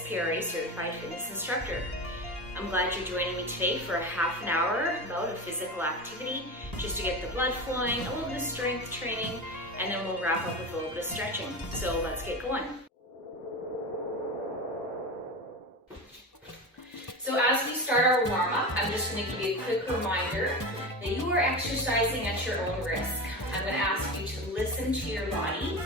PRA certified fitness instructor. I'm glad you're joining me today for a half an hour bout of physical activity just to get the blood flowing, a little bit of strength training, and then we'll wrap up with a little bit of stretching. So let's get going. So as we start our warm-up, I'm just going to give you a quick reminder that you are exercising at your own risk. I'm going to ask you to listen to your body,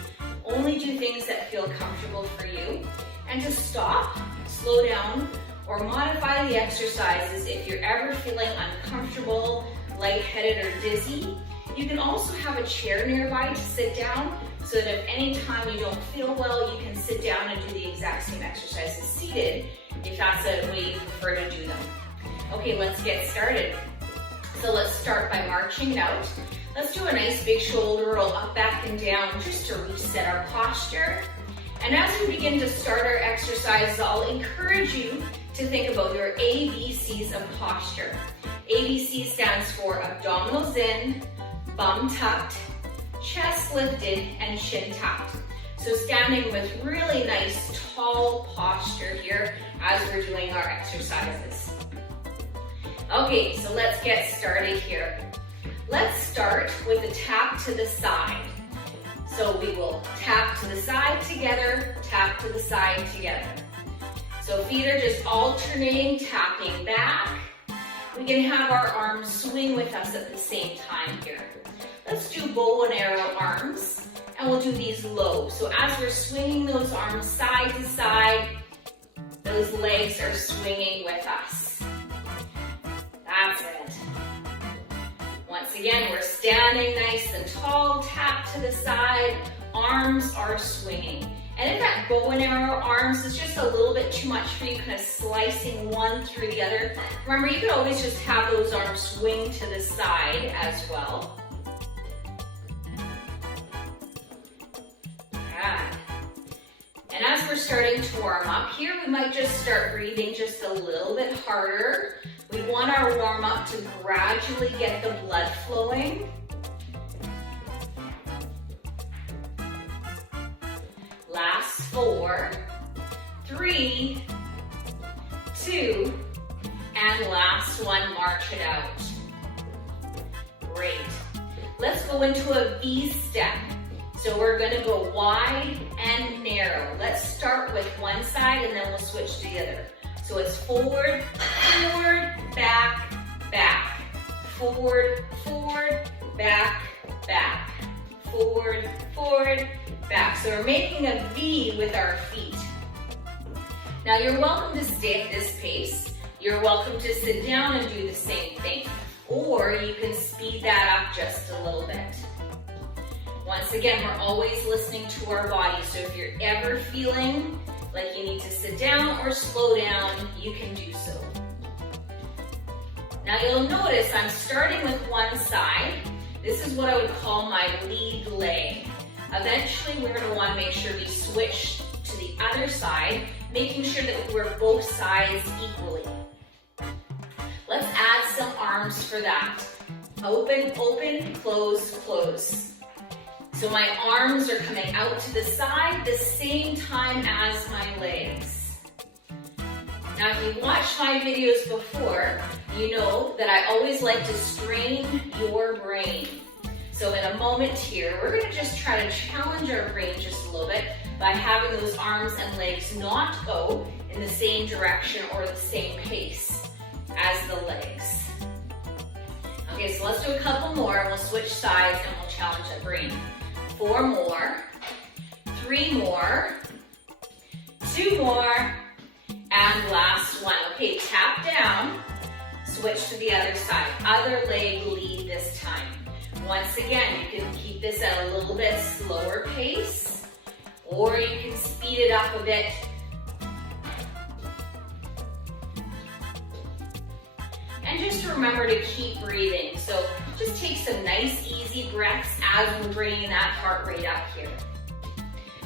only do things that feel comfortable for you, and to stop, slow down, or modify the exercises if you're ever feeling uncomfortable, lightheaded, or dizzy. You can also have a chair nearby to sit down so that if any time you don't feel well, you can sit down and do the exact same exercises seated if that's the way you prefer to do them. Okay, let's get started. So let's start by marching out. Let's do a nice big shoulder roll up, back, and down just to reset our posture. And as we begin to start our exercises, I'll encourage you to think about your ABCs of posture. ABC stands for abdominals in, bum tucked, chest lifted, and chin tapped. So standing with really nice tall posture here as we're doing our exercises. Okay, so let's get started here. Let's start with a tap to the side. So we will tap to the side together, tap to the side together. So feet are just alternating, tapping back. We can have our arms swing with us at the same time here. Let's do bow and arrow arms, and we'll do these low. So as we're swinging those arms side to side, those legs are swinging with us. That's it. Once again, we're standing nice and tall, tap to the side, arms are swinging. And if that bow and arrow arms is just a little bit too much for you, kind of slicing one through the other, remember you could always just have those arms swing to the side as well. And as we're starting to warm up here, we might just start breathing just a little bit harder. We want our warm up to gradually get the blood flowing. Last 4, 3, 2, and last one, march it out. Great. Let's go into a V step. So we're gonna go wide and narrow. Let's start with one side and then we'll switch to the other. So it's forward, forward, back, back. Forward, forward, back, back. Forward, forward, back. So we're making a V with our feet. Now you're welcome to stay at this pace. You're welcome to sit down and do the same thing. Or you can speed that up just a little bit. Once again, we're always listening to our body. So if you're ever feeling like you need to sit down or slow down, you can do so. Now you'll notice I'm starting with one side. This is what I would call my lead leg. Eventually, we're going to want to make sure we switch to the other side, making sure that we're both sides equally. Let's add some arms for that. Open, open, close, close. So my arms are coming out to the side the same time as my legs. Now if you've watched my videos before, you know that I always like to strain your brain. So in a moment here, we're going to just try to challenge our brain just a little bit by having those arms and legs not go in the same direction or the same pace as the legs. Okay, so let's do a couple more and we'll switch sides and we'll challenge that brain. 4 more, 3 more, 2 more, and last one. Okay, tap down, switch to the other side. Other leg lead this time. Once again, you can keep this at a little bit slower pace, or you can speed it up a bit. And just remember to keep breathing. So just take some nice, easy breaths as we're bringing that heart rate up here.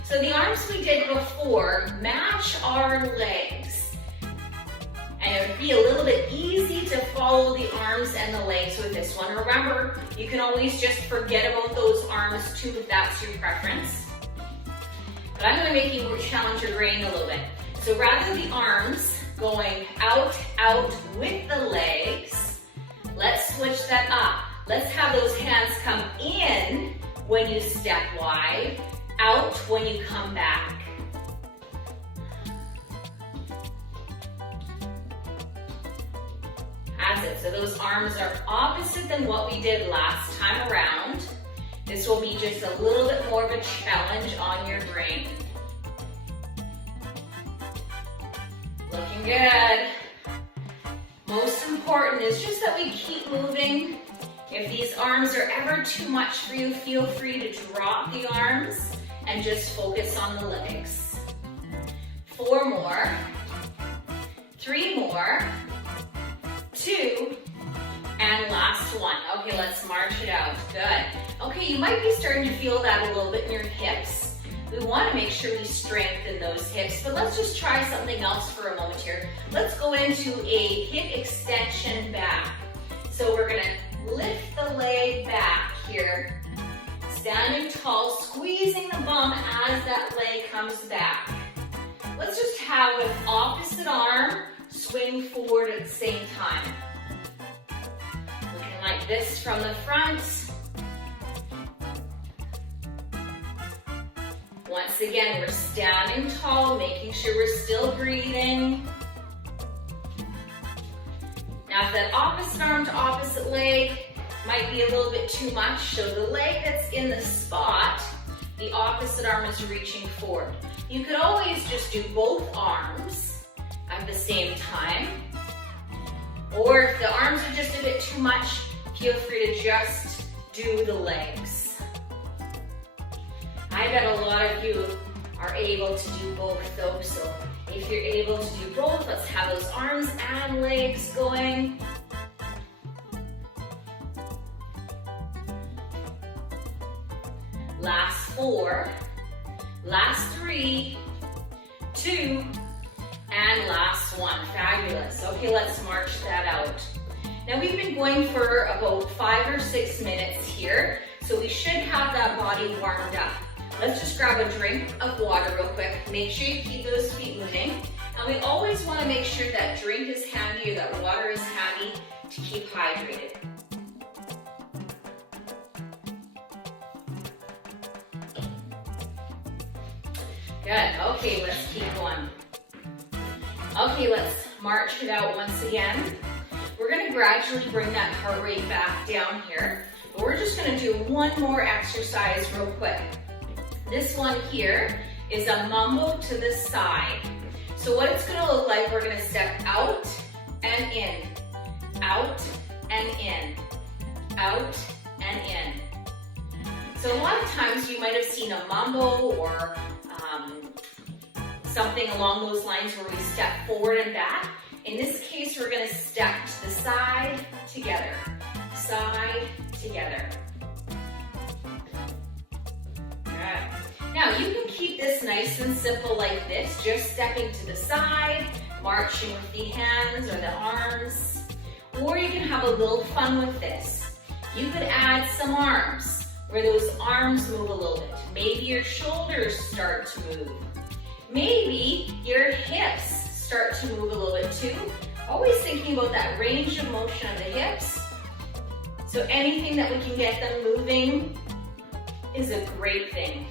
So the arms we did before match our legs. And it would be a little bit easy to follow the arms and the legs with this one. Remember, you can always just forget about those arms too if that's your preference. But I'm going to make you challenge your brain a little bit. So rather than the arms going out, out with the legs, let's switch that up. Let's have those hands come in when you step wide, out when you come back. That's it. So those arms are opposite than what we did last time around. This will be just a little bit more of a challenge on your brain. Looking good. Most important is just that we keep moving. If these arms are ever too much for you, feel free to drop the arms and just focus on the legs. 4 more, 3 more, 2, and last one. Okay, let's march it out. Good. Okay, you might be starting to feel that a little bit in your hips. We want to make sure we strengthen those hips, but let's just try something else for a moment here. Let's go into a hip extension back. So we're going to lift the leg back here, standing tall, squeezing the bum as that leg comes back. Let's just have an opposite arm swing forward at the same time. Looking like this from the front. Once again, we're standing tall, making sure we're still breathing. Now, if that opposite arm to opposite leg might be a little bit too much, so the leg that's in the spot, the opposite arm is reaching forward. You could always just do both arms at the same time. Or if the arms are just a bit too much, feel free to just do the legs. I bet a lot of you are able to do both though, so if you're able to do both, let's have those arms and legs going. Last 4, last 3, 2, and last 1. Fabulous. Okay, let's march that out. Now we've been going for about 5 or 6 minutes here, so we should have that body warmed up. Let's just grab a drink of water real quick. Make sure you keep those feet moving. And we always want to make sure that drink is handy or that water is handy to keep hydrated. Good. Okay, let's keep going. Okay, let's march it out once again. We're going to gradually bring that heart rate back down here. But we're just going to do one more exercise real quick. This one here is a mambo to the side. So what it's going to look like, we're going to step out and in, out and in, out and in. So a lot of times you might have seen a mambo or something along those lines where we step forward and back. In this case, we're going to step to the side, together, side, together. Now you can keep this nice and simple like this, just stepping to the side, marching with the hands or the arms, or you can have a little fun with this. You could add some arms, where those arms move a little bit. Maybe your shoulders start to move. Maybe your hips start to move a little bit too. Always thinking about that range of motion of the hips. So anything that we can get them moving is a great thing.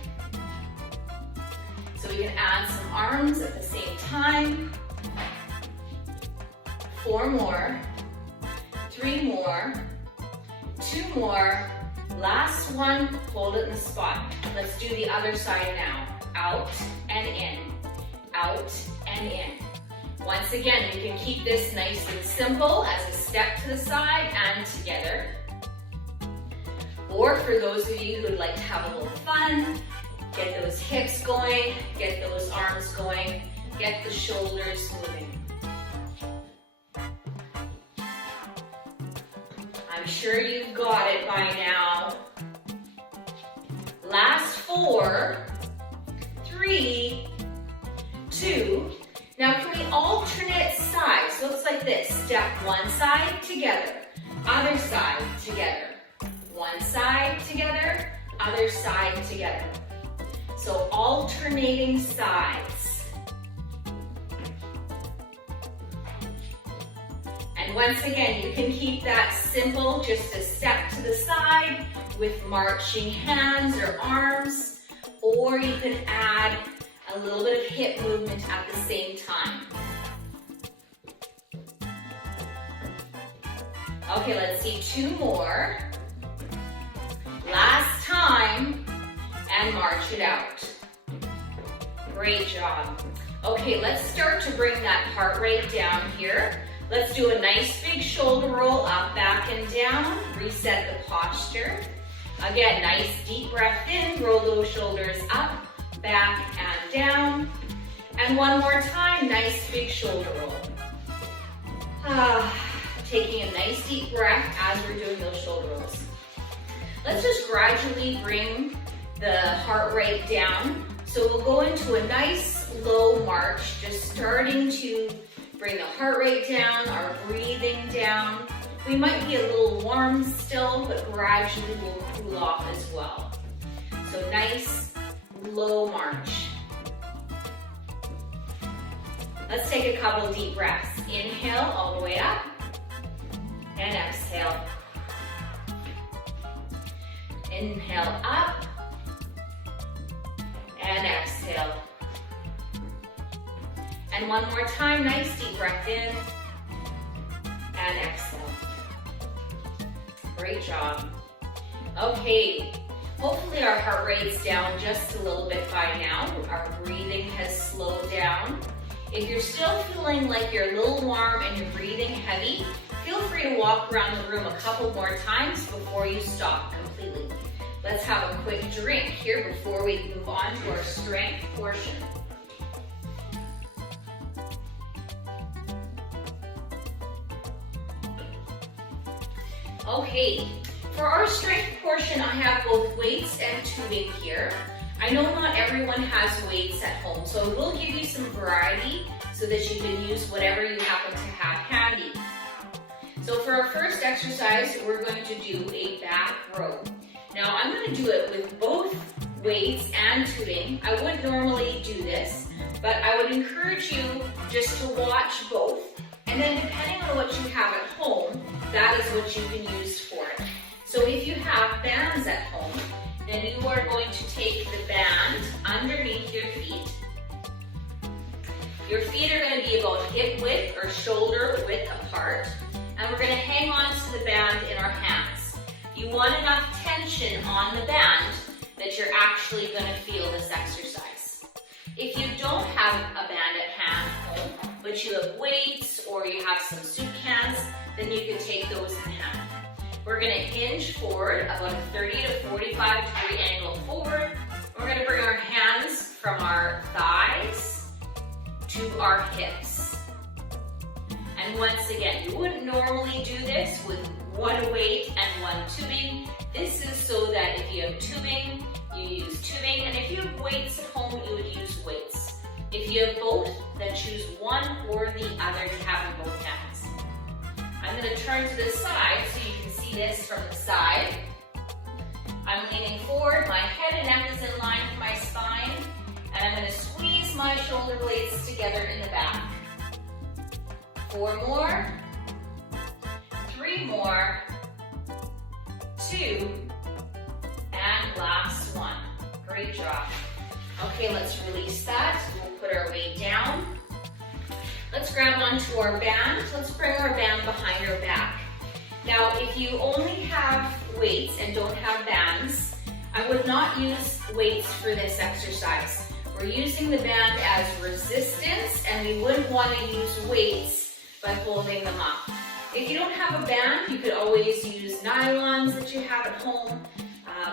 So we can add some arms at the same time. 4 more, 3 more, 2 more, last one, hold it in the spot. Let's do the other side now. Out and in, out and in. Once again, we can keep this nice and simple as a step to the side and together. Or for those of you who would like to have a little fun, get those hips going, get those arms going, get the shoulders moving. I'm sure you've got it by now. Last 4, 3, 2. Now can we alternate sides? So it's like this. Step one side together, other side together. One side together, other side together. So alternating sides. And once again, you can keep that simple, just a step to the side with marching hands or arms, or you can add a little bit of hip movement at the same time. Okay, let's see 2 more. Last time, and march it out. Great job. Okay, let's start to bring that heart rate down here. Let's do a nice big shoulder roll up, back and down. Reset the posture. Again, nice deep breath in, roll those shoulders up, back and down. And one more time, nice big shoulder roll. Taking a nice deep breath as we're doing those shoulder rolls. Let's just gradually bring the heart rate down. So we'll go into a nice low march, just starting to bring the heart rate down, our breathing down. We might be a little warm still, but gradually we'll cool off as well. So nice low march. Let's take a couple deep breaths. Inhale all the way up and exhale. Inhale up and exhale. And one more time, nice deep breath in and exhale. Great job. Okay, hopefully our heart rate's down just a little bit by now. Our breathing has slowed down. If you're still feeling like you're a little warm and you're breathing heavy, feel free to walk around the room a couple more times before you stop completely. Let's have a quick drink here before we move on to our strength portion. Okay, for our strength portion, I have both weights and tubing here. I know not everyone has weights at home, so I will give you some variety so that you can use whatever you happen to have handy. So for our first exercise, we're going to do a back row. Now I'm going to do it with both weights and tubing. I wouldn't normally do this, but I would encourage you just to watch both. And then depending on what you have at home, that is what you can use for it. So if you have bands at home, then you are going to take the band underneath your feet. Your feet are going to be about hip width or shoulder width apart. And we're going to hang on to the band in our hands. You want enough tension on the band that you're actually going to feel this exercise. If you don't have a band at hand, but you have weights or you have some soup cans, then you can take those in hand. We're going to hinge forward about a 30 to 45 degree angle forward. We're going to bring our hands from our thighs to our hips. And once again, you wouldn't normally do this with one weight and one tubing. This is so that if you have tubing, you use tubing, and if you have weights at home, you would use weights. If you have both, then choose one or the other to have in both hands. I'm going to turn to the side so you can see this from the side. I'm leaning forward, my head and neck is in line with my spine, and I'm going to squeeze my shoulder blades together in the back. 4 more, 3 more, 2, and last one. Great job. Okay, let's release that. We'll put our weight down. Let's grab onto our band. Let's bring our band behind our back. Now, if you only have weights and don't have bands, I would not use weights for this exercise. We're using the band as resistance, and we wouldn't want to use weights by holding them up. If you don't have a band, you could always use nylons that you have at home,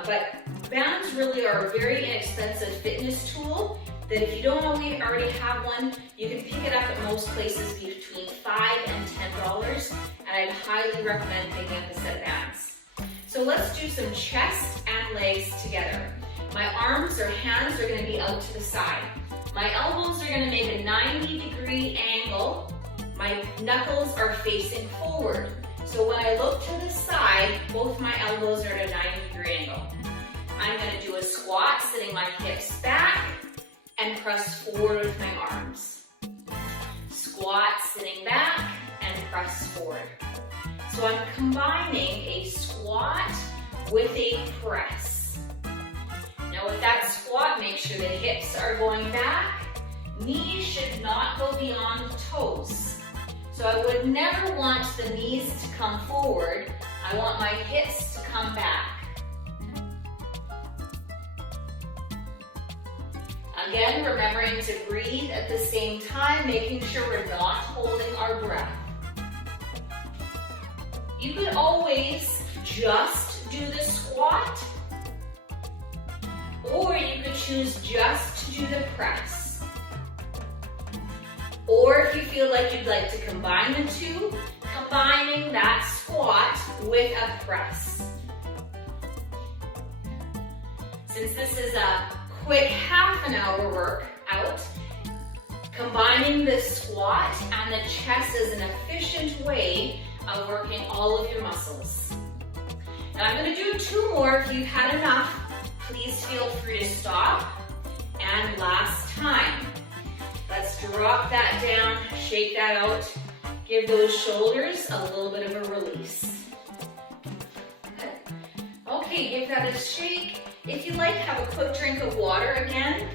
but bands really are a very inexpensive fitness tool that if you don't already have one, you can pick it up at most places between $5 and $10, and I'd highly recommend picking up a set of bands. So let's do some chest and legs together. My arms or hands are going to be out to the side. My elbows are going to make a 90-degree angle. My knuckles are facing forward. So when I look to the side, both my elbows are at a 90-degree angle. I'm going to do a squat, sitting my hips back, and press forward with my arms. Squat, sitting back, and press forward. So I'm combining a squat with a press. Now with that squat, make sure the hips are going back. Knees should not go beyond toes. So I would never want the knees to come forward. I want my hips to come back. Again, remembering to breathe at the same time, making sure we're not holding our breath. You could always just do the squat, or you could choose just to do the press. Or if you feel like you'd like to combine the two, combining that squat with a press. Since this is a quick half an hour workout, combining the squat and the chest is an efficient way of working all of your muscles. Now I'm going to do 2 more. If you've had enough, please feel free to stop. And last time. Let's drop that down, shake that out, give those shoulders a little bit of a release. Good. Okay, give that a shake. If you like, have a quick drink of water again.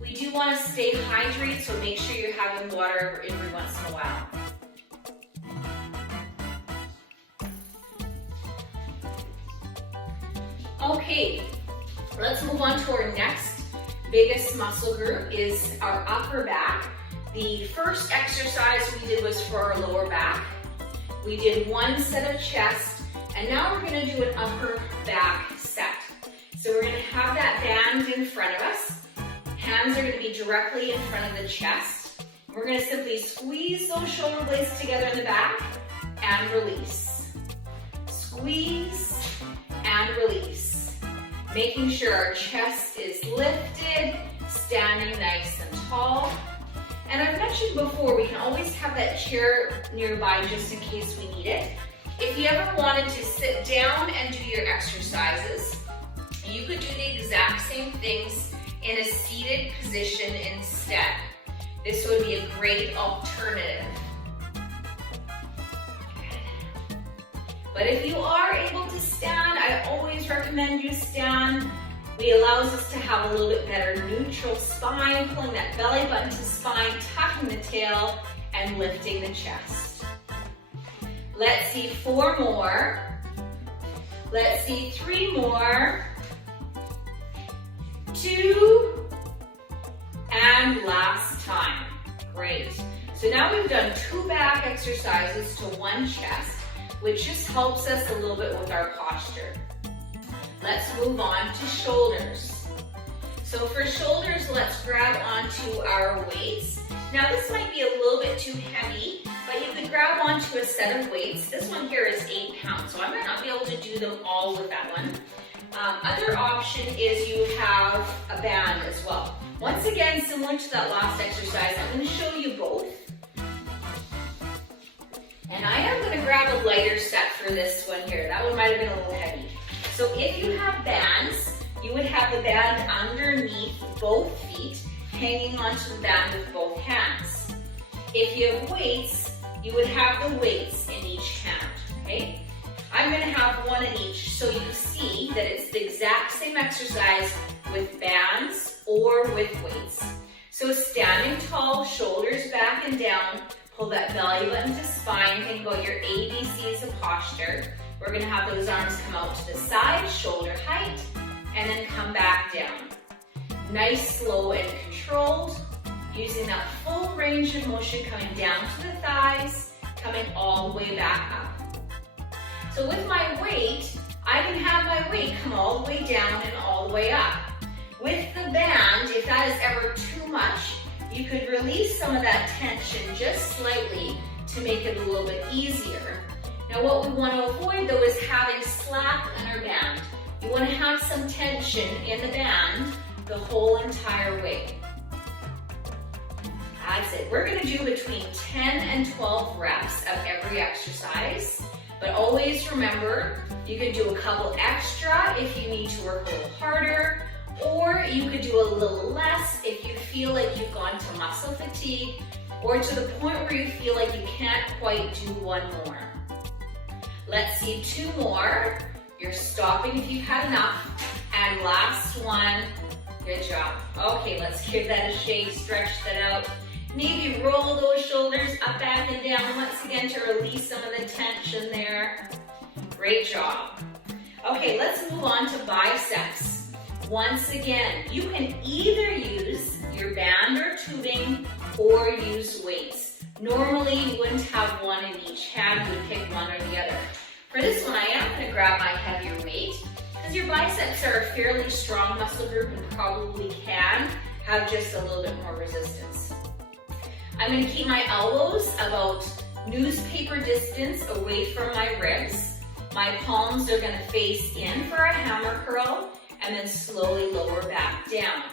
We do want to stay hydrated, so make sure you're having water every once in a while. Okay, let's move on to our next biggest muscle group is our upper back. The first exercise we did was for our lower back. We did 1 set of chest, and now we're going to do an upper back set. So we're going to have that band in front of us. Hands are going to be directly in front of the chest. We're going to simply squeeze those shoulder blades together in the back and release. Squeeze and release. Making sure our chest is lifted, standing nice and tall. And I've mentioned before, we can always have that chair nearby just in case we need it. If you ever wanted to sit down and do your exercises, you could do the exact same things in a seated position instead. This would be a great alternative. But if you are able to stand, I always recommend you stand. It allows us to have a little bit better neutral spine, pulling that belly button to spine, tucking the tail, and lifting the chest. Let's see 4 more. Let's see 3 more. 2. And last time. Great. So now we've done 2 back exercises to 1 chest, which just helps us a little bit with our posture. Let's move on to shoulders. So for shoulders, let's grab onto our weights. Now this might be a little bit too heavy, but you could grab onto a set of weights. This one here is 8 pounds, so I might not be able to do them all with that one. Other option is you have a band as well. Once again, similar to that last exercise, I'm going to show you both. And I am going to grab a lighter set for this one here. That one might have been a little heavy. So if you have bands, you would have the band underneath both feet, hanging onto the band with both hands. If you have weights, you would have the weights in each hand, okay? I'm going to have 1 in each so you see that it's the exact same exercise with bands or with weights. So standing tall, shoulders back and down, pull that belly button to spine. Think about your ABCs of posture. We're going to have those arms come out to the side, shoulder height, and then come back down. Nice, slow, and controlled. Using that full range of motion coming down to the thighs, coming all the way back up. So with my weight, I can have my weight come all the way down and all the way up. With the band, if that is ever too much, you could release some of that tension just slightly to make it a little bit easier. Now what we want to avoid though is having slack on our band. You want to have some tension in the band the whole entire way. That's it. We're going to do between 10 and 12 reps of every exercise. But always remember, you could do a couple extra if you need to work a little harder, or you could do a little less if you feel like you've gone to muscle fatigue or to the point where you feel like you can't quite do one more. Let's see 2 more. You're stopping if you've had enough. And last one. Good job. Okay, let's give that a shake, stretch that out. Maybe roll those shoulders up, back, and down once again to release some of the tension there. Great job. Okay, let's move on to biceps. Once again, you can either use your band or tubing or use weights. Normally, you wouldn't have one in each hand, you would pick one or the other. For this one, I am going to grab my heavier weight because your biceps are a fairly strong muscle group and probably can have just a little bit more resistance. I'm going to keep my elbows about newspaper distance away from my ribs. My palms are going to face in for a hammer curl and then slowly lower back down.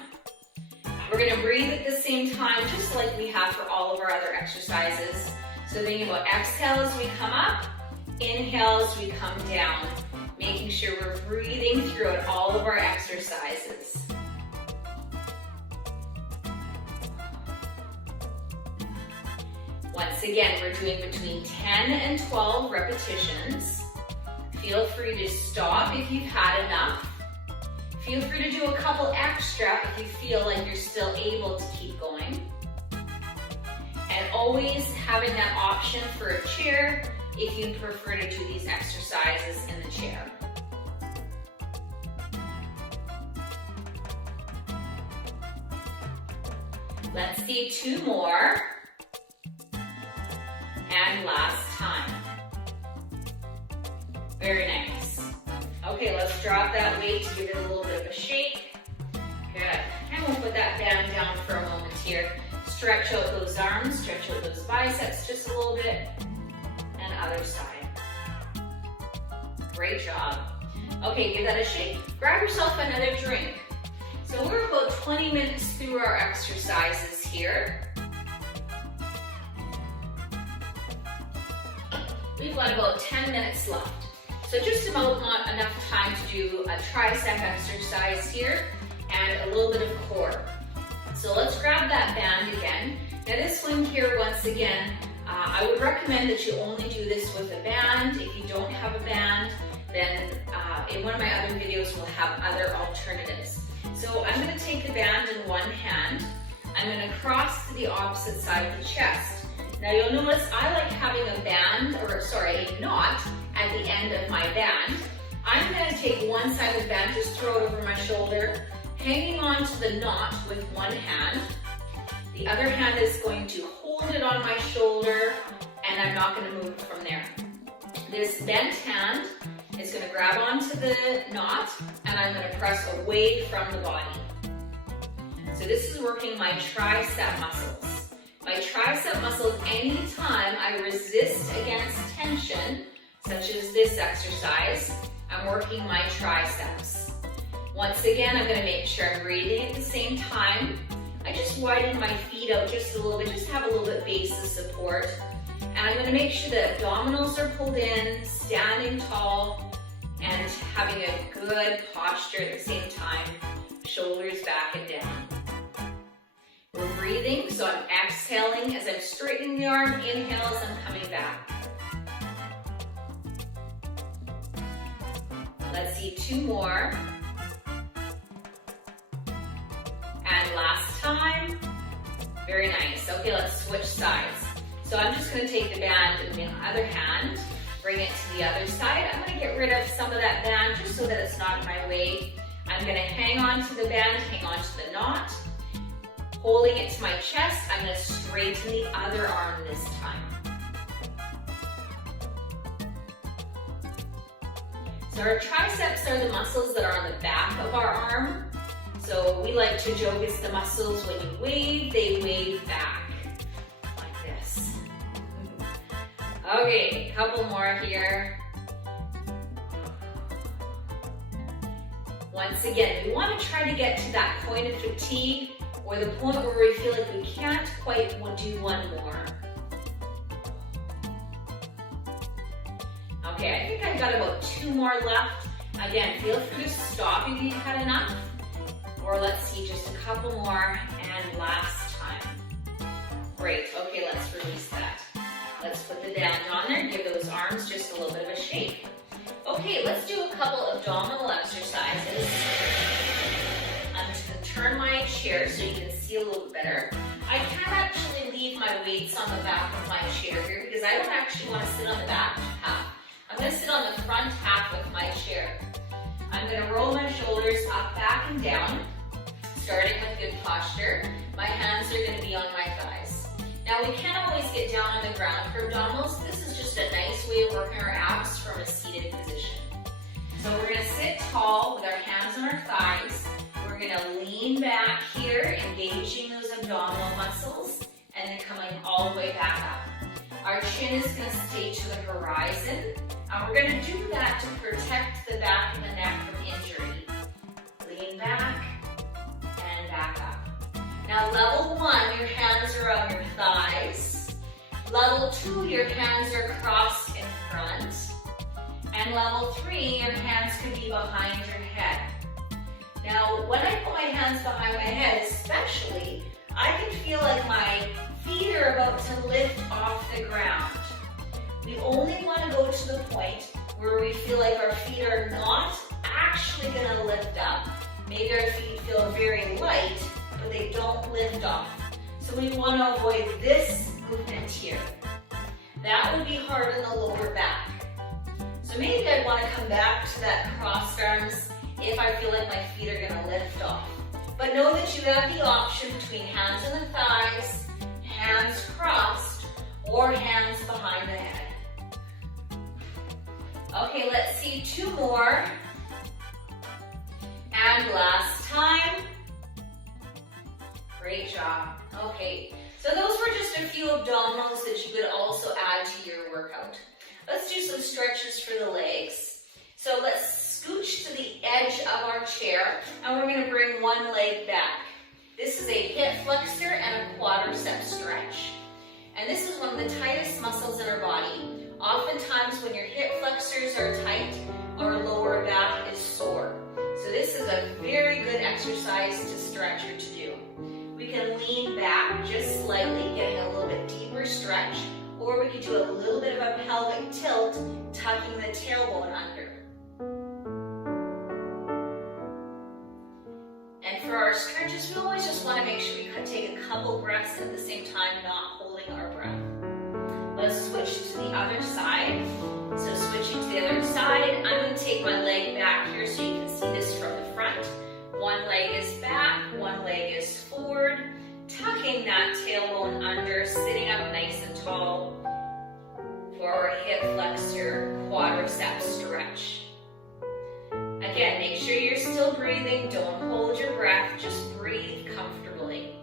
We're going to breathe at the same time, just like we have for all of our other exercises. So thinking about exhale as we come up, inhale as we come down, making sure we're breathing throughout all of our exercises. Once again, we're doing between 10 and 12 repetitions. Feel free to stop if you've had enough. Feel free to do a couple extra if you feel like you're still able to keep going. And always having that option for a chair if you prefer to do these exercises in the chair. Let's see 2 more. And last time. Very nice. Okay, let's drop that weight to give it a little bit of a shake. Good. And we'll put that band down for a moment here. Stretch out those arms, stretch out those biceps just a little bit. And other side. Great job. Okay, give that a shake. Grab yourself another drink. So we're about 20 minutes through our exercises here. We've got about 10 minutes left. So just about not enough time to do a tricep exercise here and a little bit of core. So let's grab that band again. Now this one here, once again, I would recommend that you only do this with a band. If you don't have a band, then in one of my other videos we'll have other alternatives. So I'm going to take the band in one hand. I'm going to cross to the opposite side of the chest. Now you'll notice I like having a band, a knot at the end of my band. I'm going to take one side of the band, just throw it over my shoulder, hanging on to the knot with one hand. The other hand is going to hold it on my shoulder, and I'm not going to move it from there. This bent hand is going to grab onto the knot, and I'm going to press away from the body. So this is working my tricep muscles. My tricep muscles, anytime I resist against tension, such as this exercise, I'm working my triceps. Once again, I'm going to make sure I'm breathing at the same time. I just widen my feet out just a little bit, just have a little bit base of support. And I'm going to make sure the abdominals are pulled in, standing tall, and having a good posture at the same time, shoulders back and down. We're breathing, so I'm exhaling as I'm straightening the arm, inhale as I'm coming back. Let's see 2 more. And last time. Very nice. Okay, let's switch sides. So I'm just going to take the band in the other hand, bring it to the other side. I'm going to get rid of some of that band just so that it's not in my way. I'm going to hang on to the band, hang on to the knot. Holding it to my chest, I'm going to straighten the other arm this time. So our triceps are the muscles that are on the back of our arm. So we like to joke it's the muscles when you wave, they wave back. Like this. Okay, a couple more here. Once again, we want to try to get to that point of fatigue or the point where we feel like we can't quite do one more. Okay, I think I've got about 2 more left. Again, feel free to stop if you've had enough. Or let's see, just a couple more and last time. Great, okay, put the band on there, give those arms just a little bit of a shake. Okay, let's do a couple abdominal exercises. I'm just going to turn my chair so you can see a little bit better. I can actually leave my weights on the back of my chair here because I don't actually want to sit on the back half. I'm going to sit on the front half of my chair. I'm going to roll my shoulders up, back, and down, starting with good posture. My hands are going to be on my thighs. Now we can't always get down on the ground for abdominals. This is just a nice way of working our abs from a seated position. So we're going to sit tall with our hands on our thighs. We're going to lean back here, engaging those abdominal muscles, and then coming all the way back up. Our chin is going to stay to the horizon, and we're going to do that to protect the back of the neck from injury. Lean back and back up. Now level 1, your hands are on your thighs. Level 2, your hands are crossed in front. And level 3, your hands could be behind your head. Now, when I put my hands behind my head, especially, I can feel like my feet are about to lift off the ground. We only want to go to the point where we feel like our feet are not actually going to lift up. Maybe our feet feel very light, but they don't lift off. So we want to avoid this movement here. That would be hard in the lower back. So maybe I'd want to come back to that crossed arms if I feel like my feet are going to lift off. But know that you have the option between hands on the thighs, hands crossed, or hands behind the head. Okay, let's see 2 more. And last time. Great job. Okay, so those were just a few abdominals that you could also add to your workout. Let's do some stretches for the legs. So let's scooch to the edge of our chair, and we're going to bring one leg back. This is a hip flexor and a quadricep stretch. And this is one of the tightest muscles in our body. Oftentimes when your hip flexors are tight, our lower back is sore. So this is a very good exercise to stretch or to do. We can lean back just slightly, getting a little bit deeper stretch, or we could do a little bit of a pelvic tilt, tucking the tailbone under. And for our stretches, we always just want to make sure we take a couple breaths at the same time, not holding our breath. Let's switch to the other side. So switching to the other side, I'm going to take my leg back here so you can see this from the front. One leg is back, one leg is forward, tucking that tailbone under, sitting up nice and tall for our hip flexor quadricep stretch. Again, make sure you're still breathing. Don't hold your breath. Just breathe comfortably.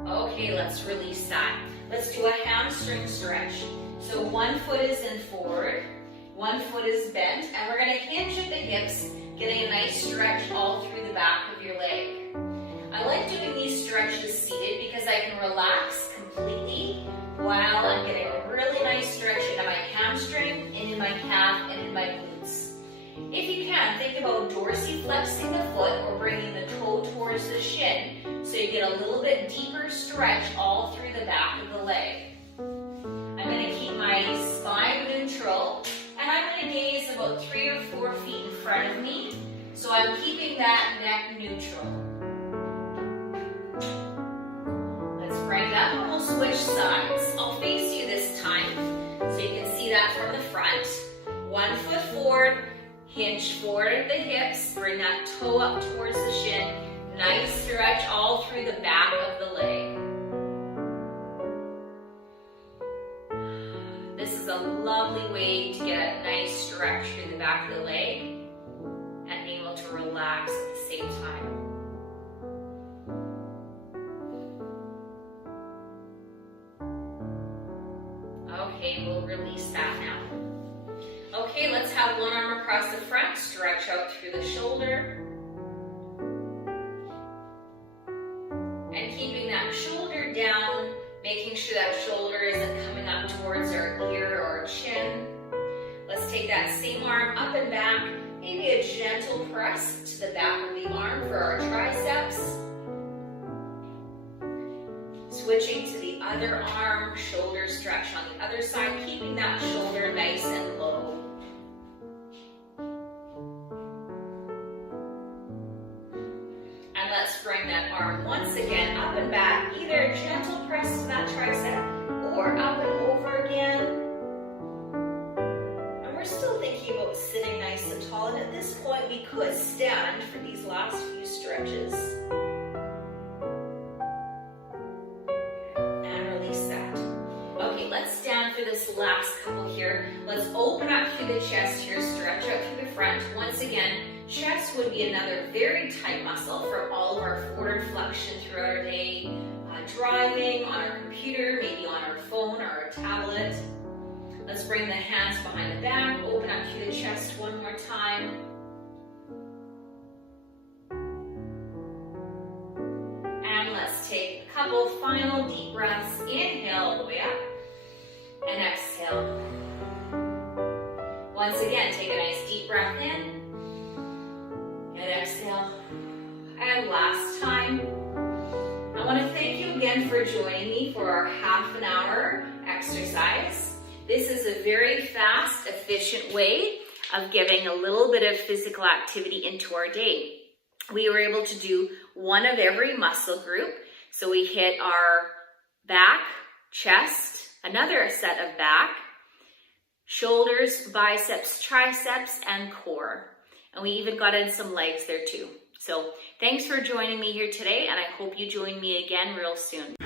Okay, let's release that. Let's do a hamstring stretch. So one foot is in forward, one foot is bent, and we're going to hinge at the hips, getting a nice stretch all through the back of your leg. I like doing these stretches seated because I can relax completely while I'm getting a really nice stretch into my hamstring, and in my calf, and in my glutes. If you can, think about dorsiflexing the foot or bringing the toe towards the shin so you get a little bit deeper stretch all through the back of the leg. I'm going to keep my spine neutral, and I'm going to gaze about 3 or 4 feet in front of me, so I'm keeping that neck neutral. Let's bring it up and we'll switch sides. I'll face you this time so you can see that from the front. One foot forward, hinge forward at the hips, bring that toe up towards the shin. Nice stretch all through the back of the leg. This is a lovely way to get a nice stretch through the back of the leg and be able to relax at the same time. Okay, we'll release that now. Okay, let's have one arm across the front, stretch out through the shoulder. And keeping that shoulder down, making sure that shoulder isn't coming up towards our ear or our chin. Let's take that same arm up and back, maybe a gentle press to the back of the arm for our triceps. Switching to the other arm, shoulder stretch on the other side, keeping that shoulder nice and low. And let's bring that arm once again up and back, either a gentle press to that tricep or up and over again. And we're still thinking about sitting nice and tall, and at this point we could stand for these last few stretches. Let's stand for this last couple here. Let's open up through the chest here, stretch out through the front. Once again, chest would be another very tight muscle for all of our forward flexion throughout our day. Driving, on our computer, maybe on our phone or our tablet. Let's bring the hands behind the back, open up through the chest one more time. And let's take a couple final deep breaths. Inhale all the way up. And exhale. Once again, take a nice deep breath in. And exhale. And last time. I want to thank you again for joining me for our half an hour exercise. This is a very fast, efficient way of getting a little bit of physical activity into our day. We were able to do one of every muscle group. So we hit our back, chest, another set of back, shoulders, biceps, triceps, and core. And we even got in some legs there too. So thanks for joining me here today, and I hope you join me again real soon.